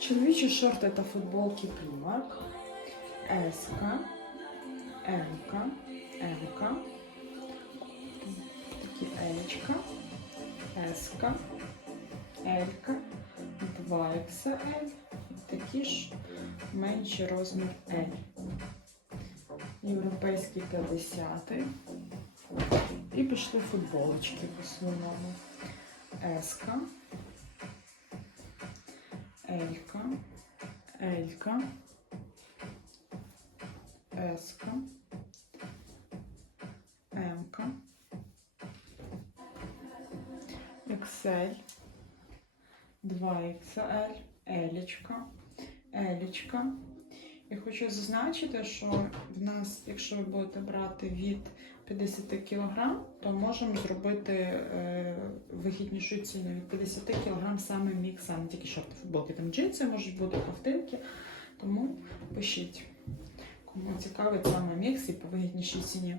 Чоловічі шорти та футболки Primark. Еска, М-ка, М-ка, такі Елечка, Еска, Елька, 2XL, і такі ж менший розмір L. Європейський 50. І пішли футболочки в основному. Еска, Елька, Елька, Еска, Емка, XL, 2XL, Елічка, Елічка. І хочу зазначити, що в нас, якщо ви будете брати від 50 кг, то можемо зробити е, ціною від 50 кг саме мікс, саме тільки шорти, футболки. Там джинси можуть бути ковтинки. Тому пишіть, кому цікавить саме мікс і по вигіднішій ціні.